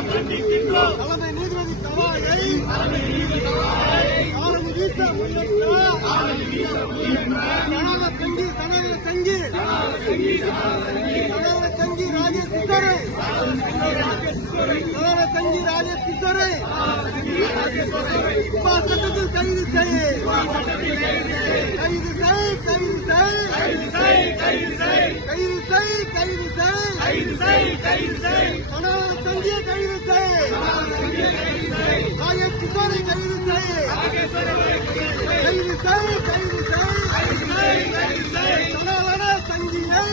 தலைமை நீதிபதி கவாயை ஆரணி வீச முயன்ற சனாதன சங்கி ராஜேஷ் கிஷோரை சட்டத்தில் கைது செய் சனாதன சங்கியை கைது செய் ராஜேஷ் கிஷோரை கைது செய் சனாதன சங்கியை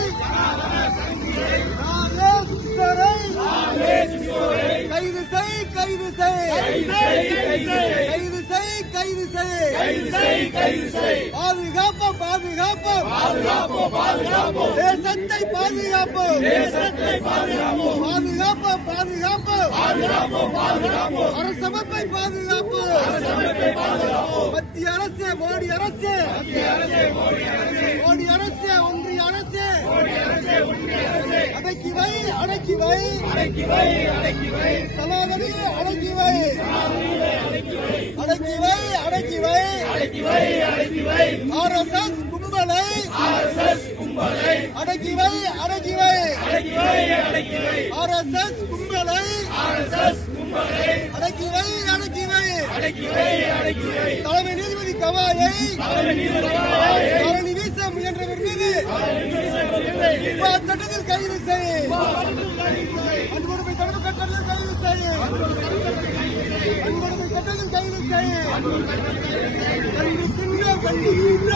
ராஜேஷ் கிஷோரை கைது செய் பாதுகாப்பு தேசத்தை பாதுகாப்பு அரசமைப்பை பாதுகாப்பு மத்திய அரசு மோடி அரசு ஒன்றிய அரசு அடக்கி வை சனாதனி அடக்கி வை ஆர்எஸ்எஸ் கும்பலை அடக்கி வை ஆர்எஸ்எஸ் கும்பலை அடக்கி வை தலைமை நீதிபதி கவாயை ஆரணி வீச முயன்றவர் மீது சட்டத்தில் கைது செய் வன்கொடுமை தடுப்பு சட்டத்தில் கைது செய்